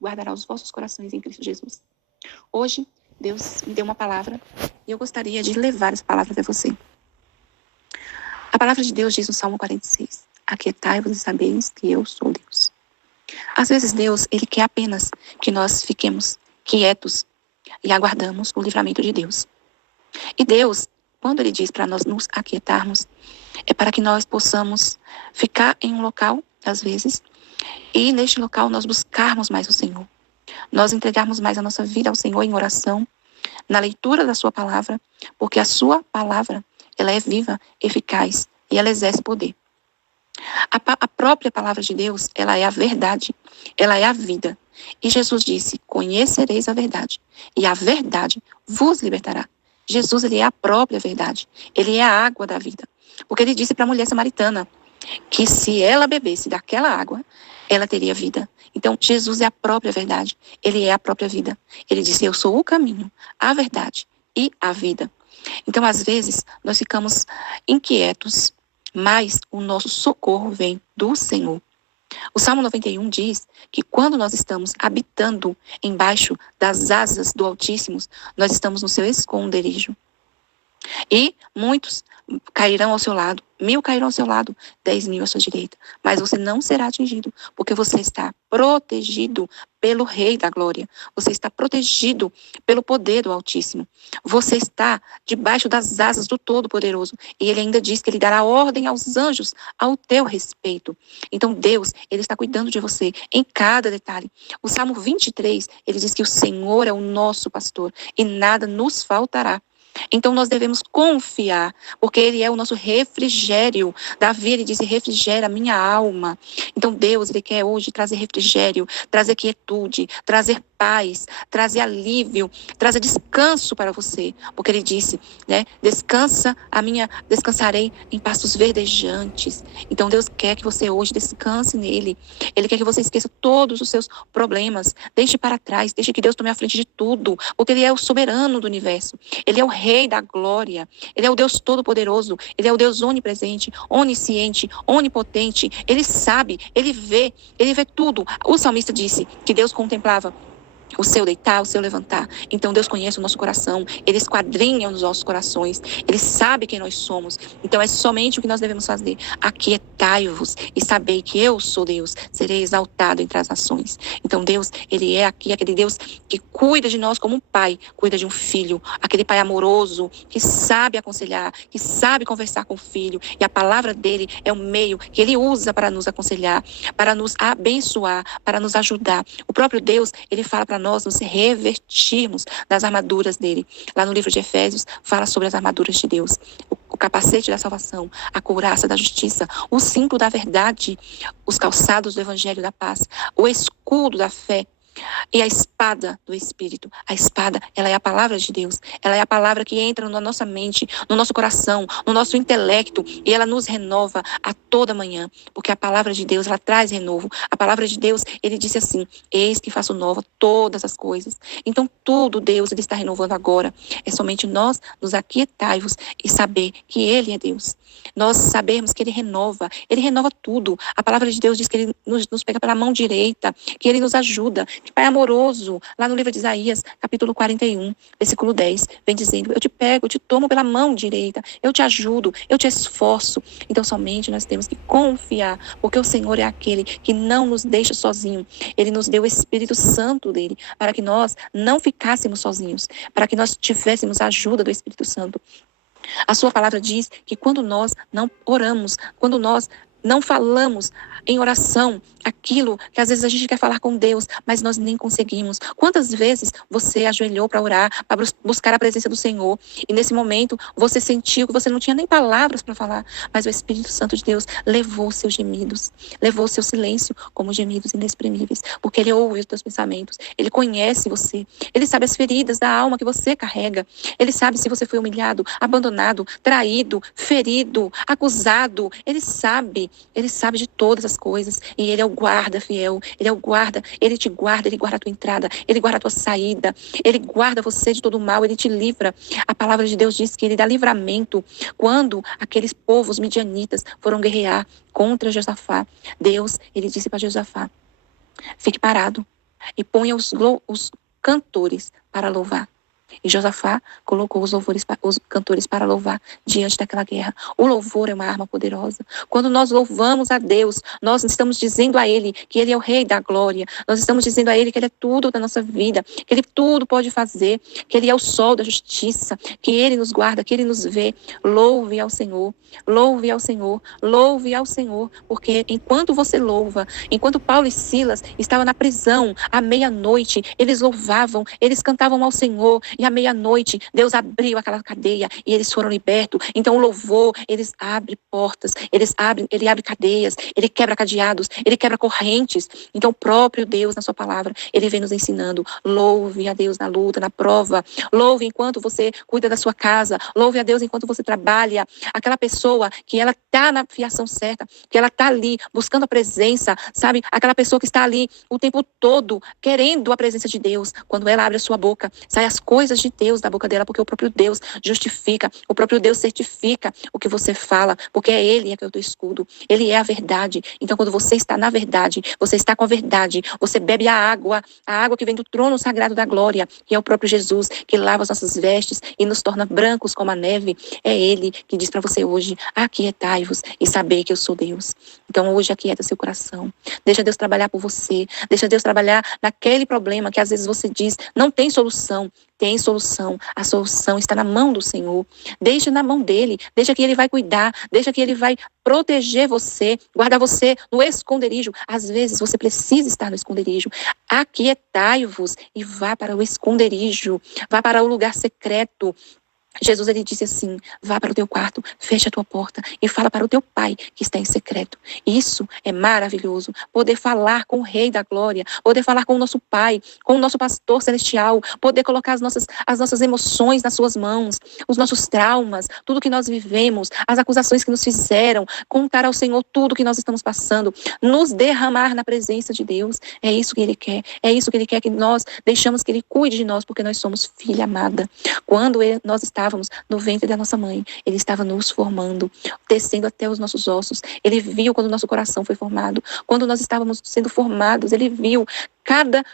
guardará os vossos corações em Cristo Jesus. Hoje, Deus me deu uma palavra e eu gostaria de levar essa palavra até você. A palavra de Deus diz no Salmo 46, aquietai-vos e sabeis que eu sou Deus. Às vezes Deus, Ele quer apenas que nós fiquemos quietos e aguardamos o livramento de Deus. E Deus, quando Ele diz para nós nos aquietarmos, é para que nós possamos ficar em um local, às vezes, e neste local nós buscarmos mais o Senhor. Nós entregarmos mais a nossa vida ao Senhor em oração, na leitura da sua palavra, porque a sua palavra, ela é viva, eficaz e ela exerce poder. A própria palavra de Deus, ela é a verdade, ela é a vida. E Jesus disse, conhecereis a verdade, e a verdade vos libertará. Jesus, ele é a própria verdade, ele é a água da vida. Porque ele disse para a mulher samaritana que se ela bebesse daquela água, ela teria vida. Então, Jesus é a própria verdade, ele é a própria vida. Ele disse, eu sou o caminho, a verdade e a vida. Então, às vezes, nós ficamos inquietos, mas o nosso socorro vem do Senhor. O Salmo 91 diz que quando nós estamos habitando embaixo das asas do Altíssimo, nós estamos no seu esconderijo. E muitos cairão ao seu lado, 1000 cairão ao seu lado, 10.000 à sua direita. Mas você não será atingido, porque você está protegido pelo Rei da Glória. Você está protegido pelo poder do Altíssimo. Você está debaixo das asas do Todo-Poderoso. E ele ainda diz que ele dará ordem aos anjos ao teu respeito. Então Deus, ele está cuidando de você em cada detalhe. O Salmo 23, ele diz que o Senhor é o nosso pastor e nada nos faltará. Então nós devemos confiar, porque ele é o nosso refrigério. Davi, ele disse, refrigera a minha alma. Então Deus, ele quer hoje trazer refrigério, trazer quietude, trazer paz, trazer alívio, trazer descanso para você. Porque ele disse, né, descansarei em pastos verdejantes. Então Deus quer que você hoje descanse nele. Ele quer que você esqueça todos os seus problemas, deixe para trás, deixe que Deus tome a frente de tudo, porque ele é o soberano do universo. Ele é o Rei da glória, ele é o Deus todo-poderoso, ele é o Deus onipresente, onisciente, onipotente, ele sabe, ele vê tudo. O salmista disse que Deus contemplava o seu deitar, o seu levantar. Então Deus conhece o nosso coração, ele esquadrinha os nossos corações, ele sabe quem nós somos. Então é somente o que nós devemos fazer. Aquietai-vos e sabei que eu sou Deus, serei exaltado entre as nações. Então Deus, ele é aqui aquele Deus que cuida de nós como um pai cuida de um filho, aquele pai amoroso que sabe aconselhar, que sabe conversar com o filho, e a palavra dele é o meio que ele usa para nos aconselhar, para nos abençoar, para nos ajudar. O próprio Deus, ele fala para nós nos revertirmos das armaduras dele. Lá no livro de Efésios, fala sobre as armaduras de Deus. O capacete da salvação, a couraça da justiça, o cinto da verdade, os calçados do evangelho da paz, o escudo da fé, e a espada do Espírito. A espada, ela é a palavra de Deus. Ela é a palavra que entra na nossa mente, no nosso coração, no nosso intelecto, e ela nos renova a toda manhã. Porque a palavra de Deus, ela traz renovo. A palavra de Deus, ele disse assim, eis que faço nova todas as coisas. Então tudo Deus, ele está renovando agora. É somente nós nos aquietai-vos e saber que ele é Deus. Nós sabemos que ele renova tudo. A palavra de Deus diz que ele nos pega pela mão direita, que ele nos ajuda, que Pai amoroso, lá no livro de Isaías, capítulo 41, versículo 10, vem dizendo, eu te pego, eu te tomo pela mão direita, eu te ajudo, eu te esforço. Então somente nós temos que confiar, porque o Senhor é aquele que não nos deixa sozinho. Ele nos deu o Espírito Santo dele, para que nós não ficássemos sozinhos, para que nós tivéssemos a ajuda do Espírito Santo. A sua palavra diz que quando nós não oramos, quando nós não falamos em oração aquilo que às vezes a gente quer falar com Deus, mas nós nem conseguimos. Quantas vezes você ajoelhou para orar, para buscar a presença do Senhor, e nesse momento você sentiu que você não tinha nem palavras para falar, mas o Espírito Santo de Deus levou os seus gemidos, levou o seu silêncio como gemidos inexprimíveis, porque ele ouve os teus pensamentos, ele conhece você, ele sabe as feridas da alma que você carrega, ele sabe se você foi humilhado, abandonado, traído, ferido, acusado, ele sabe de todas as coisas, e ele é o guarda fiel, ele é o guarda, ele te guarda, ele guarda a tua entrada, ele guarda a tua saída, ele guarda você de todo mal, ele te livra. A palavra de Deus diz que ele dá livramento. Quando aqueles povos midianitas foram guerrear contra Josafá, Deus, ele disse para Josafá, fique parado, e ponha os cantores para louvar. E Josafá colocou os cantores para louvar diante daquela guerra. O louvor é uma arma poderosa. Quando nós louvamos a Deus, nós estamos dizendo a Ele que Ele é o Rei da glória. Nós estamos dizendo a Ele que Ele é tudo da nossa vida, que Ele tudo pode fazer, que Ele é o sol da justiça, que Ele nos guarda, que Ele nos vê. Louve ao Senhor, louve ao Senhor, louve ao Senhor, porque enquanto você louva, enquanto Paulo e Silas estavam na prisão, à meia-noite, eles louvavam, eles cantavam ao Senhor, e à meia-noite, Deus abriu aquela cadeia e eles foram libertos. Então o louvor, eles abrem portas, ele abre cadeias, ele quebra cadeados, ele quebra correntes. Então o próprio Deus, na sua palavra, ele vem nos ensinando. Louve a Deus na luta, na prova. Louve enquanto você cuida da sua casa. Louve a Deus enquanto você trabalha. Aquela pessoa que ela está na fiação certa, que ela está ali buscando a presença, sabe? Aquela pessoa que está ali o tempo todo querendo a presença de Deus. Quando ela abre a sua boca, sai as coisas de Deus da boca dela, porque o próprio Deus justifica, o próprio Deus certifica o que você fala, porque é Ele que é o teu escudo, Ele é a verdade. Então quando você está na verdade, você está com a verdade, você bebe a água que vem do trono sagrado da glória, que é o próprio Jesus, que lava as nossas vestes e nos torna brancos como a neve. É Ele que diz para você hoje: aquietai-vos e saber que eu sou Deus. Então hoje aquieta seu coração, deixa Deus trabalhar por você, deixa Deus trabalhar naquele problema que às vezes você diz não tem solução. Tem solução, a solução está na mão do Senhor. Deixa na mão dele, deixa que ele vai cuidar, deixa que ele vai proteger você, guardar você no esconderijo. Às vezes você precisa estar no esconderijo. Aquietai-vos e vá para o esconderijo, vá para o lugar secreto. Jesus, ele disse assim: vá para o teu quarto, fecha a tua porta e fala para o teu pai que está em secreto. Isso é maravilhoso, poder falar com o Rei da Glória, poder falar com o nosso Pai, com o nosso pastor celestial, poder colocar as nossas emoções nas suas mãos, os nossos traumas, tudo que nós vivemos, as acusações que nos fizeram, contar ao Senhor tudo que nós estamos passando, nos derramar na presença de Deus. É isso que Ele quer, é isso que Ele quer, que nós deixamos que Ele cuide de nós, porque nós somos filha amada. Quando nós estávamos no ventre da nossa mãe, Ele estava nos formando, descendo até os nossos ossos. Ele viu quando o nosso coração foi formado. Quando nós estávamos sendo formados, Ele viu cada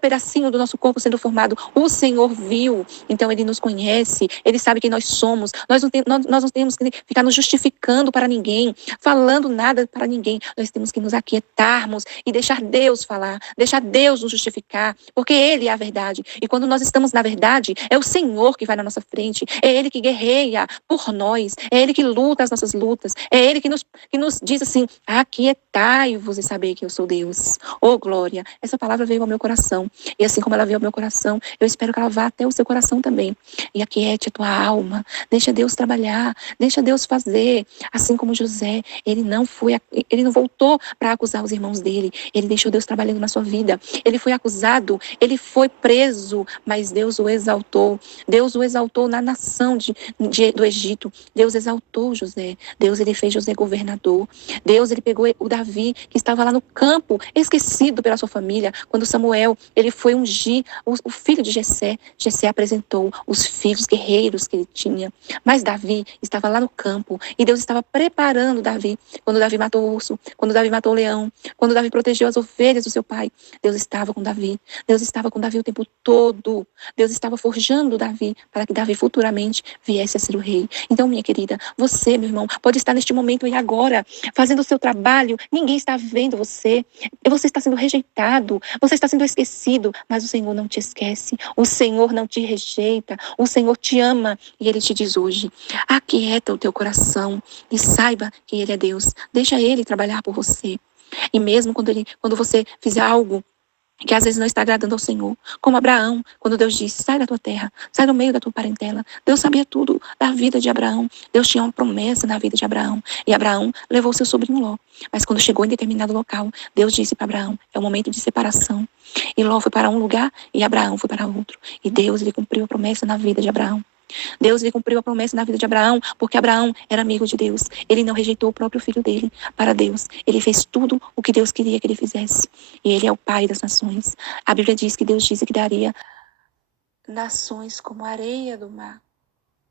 pedacinho do nosso corpo sendo formado. O Senhor viu. Então Ele nos conhece, Ele sabe quem nós somos. Nós não temos que ficar nos justificando para ninguém, falando nada para ninguém. Nós temos que nos aquietarmos e deixar Deus falar, deixar Deus nos justificar, porque Ele é a verdade. E quando nós estamos na verdade, é o Senhor que vai na nossa frente, é Ele que guerreia por nós, é Ele que luta as nossas lutas, é Ele que nos diz assim: aquietai-vos e saber que eu sou Deus. Oh, glória! Essa palavra veio ao meu coração, e assim como ela veio ao meu coração, eu espero que ela vá até o seu coração também. E aquiete a tua alma, deixa Deus trabalhar, deixa Deus fazer. Assim como José, ele não voltou para acusar os irmãos dele, ele deixou Deus trabalhando na sua vida. Ele foi acusado, ele foi preso, mas Deus o exaltou. Deus o exaltou na nação do Egito. Deus exaltou José. Deus, ele fez José governador. Deus, ele pegou o Davi, que estava lá no campo, esquecido pela sua família. Quando Samuel, ele foi ungir o filho de Jessé. Jessé apresentou os filhos guerreiros que ele tinha. Mas Davi estava lá no campo e Deus estava preparando Davi. Quando Davi matou o urso, quando Davi matou o leão, quando Davi protegeu as ovelhas do seu pai, Deus estava com Davi. Deus estava com Davi o tempo todo. Deus estava forjando Davi para que Davi futuramente viesse a ser o rei. Então, minha querida, você, meu irmão, pode estar neste momento e agora, fazendo o seu trabalho, ninguém está vendo você. Você está sendo rejeitado, você está sendo esquecido, mas o Senhor não te esquece, o Senhor não te rejeita, o Senhor te ama e Ele te diz hoje: aquieta o teu coração e saiba que Ele é Deus. Deixa Ele trabalhar por você. E mesmo quando você fizer algo que às vezes não está agradando ao Senhor, como Abraão, quando Deus disse: sai da tua terra, sai do meio da tua parentela. Deus sabia tudo da vida de Abraão. Deus tinha uma promessa na vida de Abraão. E Abraão levou seu sobrinho Ló. Mas quando chegou em determinado local, Deus disse para Abraão: é o momento de separação. E Ló foi para um lugar e Abraão foi para outro. E Deus, ele cumpriu a promessa na vida de Abraão. Deus, ele cumpriu a promessa na vida de Abraão, porque Abraão era amigo de Deus. Ele não rejeitou o próprio filho dele para Deus. Ele fez tudo o que Deus queria que ele fizesse. E ele é o pai das nações. A Bíblia diz que Deus disse que daria nações como a areia do mar.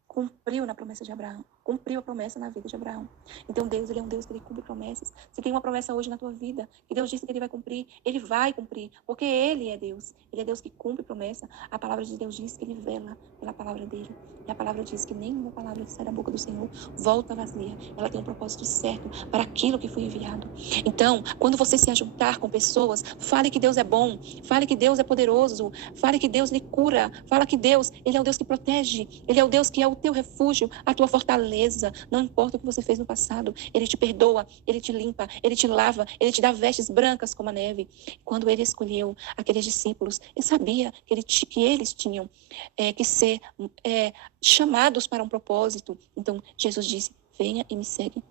Cumpriu na promessa de Abraão. cumpriu a promessa na vida de Abraão. Então Deus, ele é um Deus que ele cumpre promessas. Se tem uma promessa hoje na tua vida, que Deus disse que ele vai cumprir, ele vai cumprir, porque ele é Deus. Ele é Deus que cumpre promessa. A palavra de Deus diz que ele vela pela palavra dele. E a palavra diz que nenhuma palavra que sai da boca do Senhor volta vazia. Ela tem um propósito certo para aquilo que foi enviado. Então, quando você se ajuntar com pessoas, fale que Deus é bom, fale que Deus é poderoso, fale que Deus lhe cura, fala que Deus, ele é o Deus que protege, ele é o Deus que é o teu refúgio, a tua fortaleza. Não importa o que você fez no passado, ele te perdoa, ele te limpa, ele te lava, ele te dá vestes brancas como a neve. Quando ele escolheu aqueles discípulos, ele sabia que eles tinham que ser chamados para um propósito. Então, Jesus disse, venha e me segue.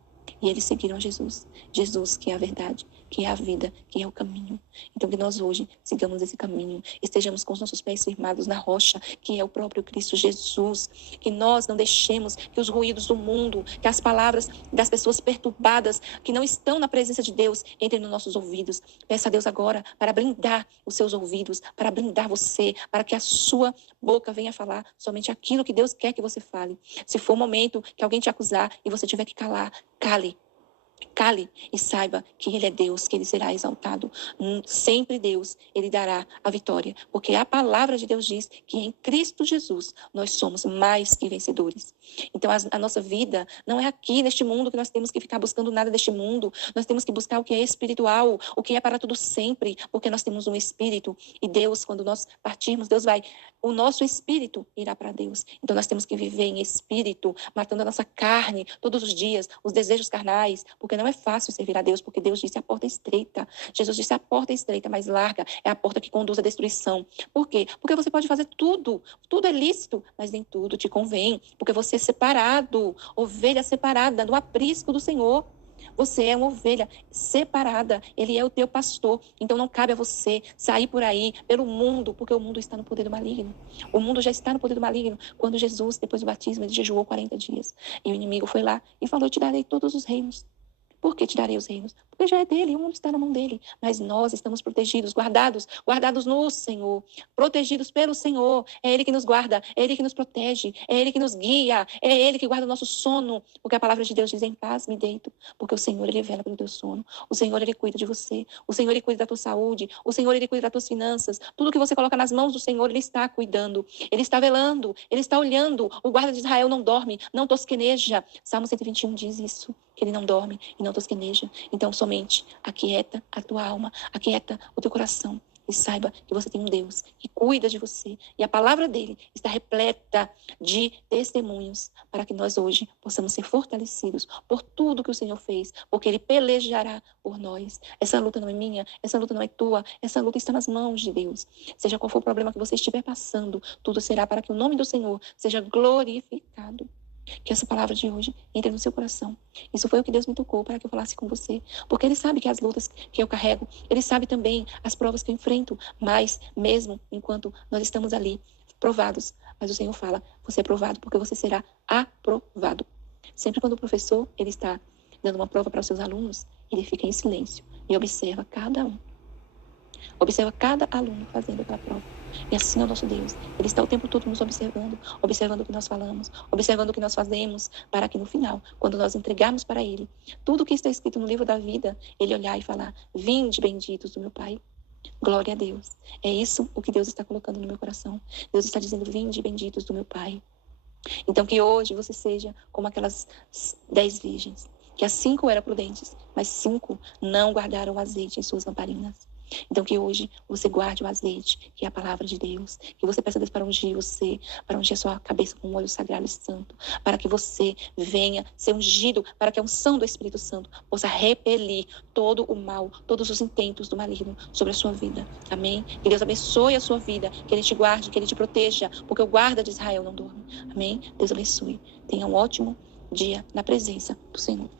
E eles seguiram Jesus. Jesus, que é a verdade, que é a vida, que é o caminho. Então, que nós hoje sigamos esse caminho, estejamos com os nossos pés firmados na rocha, que é o próprio Cristo Jesus. Que nós não deixemos que os ruídos do mundo, que as palavras das pessoas perturbadas, que não estão na presença de Deus, entrem nos nossos ouvidos. Peça a Deus agora para blindar os seus ouvidos, para blindar você, para que a sua boca venha falar somente aquilo que Deus quer que você fale. Se for o momento que alguém te acusar e você tiver que calar, cale e saiba que ele é Deus, que ele será exaltado. Sempre Deus, ele dará a vitória, porque a palavra de Deus diz que em Cristo Jesus nós somos mais que vencedores. Então a nossa vida não é aqui neste mundo que nós temos que ficar buscando nada deste mundo. Nós temos que buscar o que é espiritual, o que é para tudo sempre, porque nós temos um espírito e Deus, quando nós partirmos, o nosso espírito irá para Deus. Então nós temos que viver em espírito, matando a nossa carne todos os dias, os desejos carnais, porque não é fácil servir a Deus, porque Deus disse a porta é estreita. Jesus disse a porta é estreita, mas larga é a porta que conduz à destruição. Por quê? Porque você pode fazer tudo é lícito, mas nem tudo te convém, porque você é separado, ovelha separada do aprisco do Senhor. Você é uma ovelha separada, ele é o teu pastor, então não cabe a você sair por aí pelo mundo, porque o mundo está no poder do maligno. O mundo já está no poder do maligno. Quando Jesus, depois do batismo, ele jejuou 40 dias, e o inimigo foi lá e falou, eu te darei todos os reinos. Por que te darei os reinos? Porque já é dele, o mundo está na mão dele. Mas nós estamos protegidos, guardados no Senhor, protegidos pelo Senhor. É ele que nos guarda, é ele que nos protege, é ele que nos guia, é ele que guarda o nosso sono. Porque a palavra de Deus diz, em paz me deito, porque o Senhor, ele vela pelo teu sono. O Senhor, ele cuida de você. O Senhor, ele cuida da tua saúde. O Senhor, ele cuida das tuas finanças. Tudo que você coloca nas mãos do Senhor, ele está cuidando. Ele está velando, ele está olhando. O guarda de Israel não dorme, não tosqueneja. Salmo 121 diz isso, que ele não dorme e não tosqueneja. Então, somente aquieta a tua alma, aquieta o teu coração e saiba que você tem um Deus que cuida de você. E a palavra dele está repleta de testemunhos para que nós hoje possamos ser fortalecidos por tudo que o Senhor fez, porque ele pelejará por nós. Essa luta não é minha, essa luta não é tua, essa luta está nas mãos de Deus. Seja qual for o problema que você estiver passando, tudo será para que o nome do Senhor seja glorificado. Que essa palavra de hoje entre no seu coração. Isso foi o que Deus me tocou para que eu falasse com você. Porque Ele sabe que as lutas que eu carrego, Ele sabe também as provas que eu enfrento. Mas, mesmo enquanto nós estamos ali, provados, mas o Senhor fala, você é provado porque você será aprovado. Sempre quando o professor ele está dando uma prova para os seus alunos, ele fica em silêncio e observa cada um. Observa cada aluno fazendo aquela prova. E assim é o nosso Deus. Ele está o tempo todo nos observando, observando o que nós falamos, observando o que nós fazemos, para que no final, quando nós entregarmos para Ele tudo o que está escrito no livro da vida, Ele olhar e falar, vinde benditos do meu Pai. Glória a Deus. É isso o que Deus está colocando no meu coração. Deus está dizendo, vinde benditos do meu Pai. Então que hoje você seja como aquelas 10 virgens, que as 5 eram prudentes, mas 5 não guardaram o azeite em suas lamparinas. Então que hoje você guarde o azeite, que é a palavra de Deus, que você peça a Deus para ungir você, para ungir a sua cabeça com um óleo sagrado e santo, para que você venha ser ungido, para que a unção do Espírito Santo possa repelir todo o mal, todos os intentos do maligno sobre a sua vida. Amém? Que Deus abençoe a sua vida, que Ele te guarde, que Ele te proteja, porque o guarda de Israel não dorme. Amém? Deus abençoe. Tenha um ótimo dia na presença do Senhor.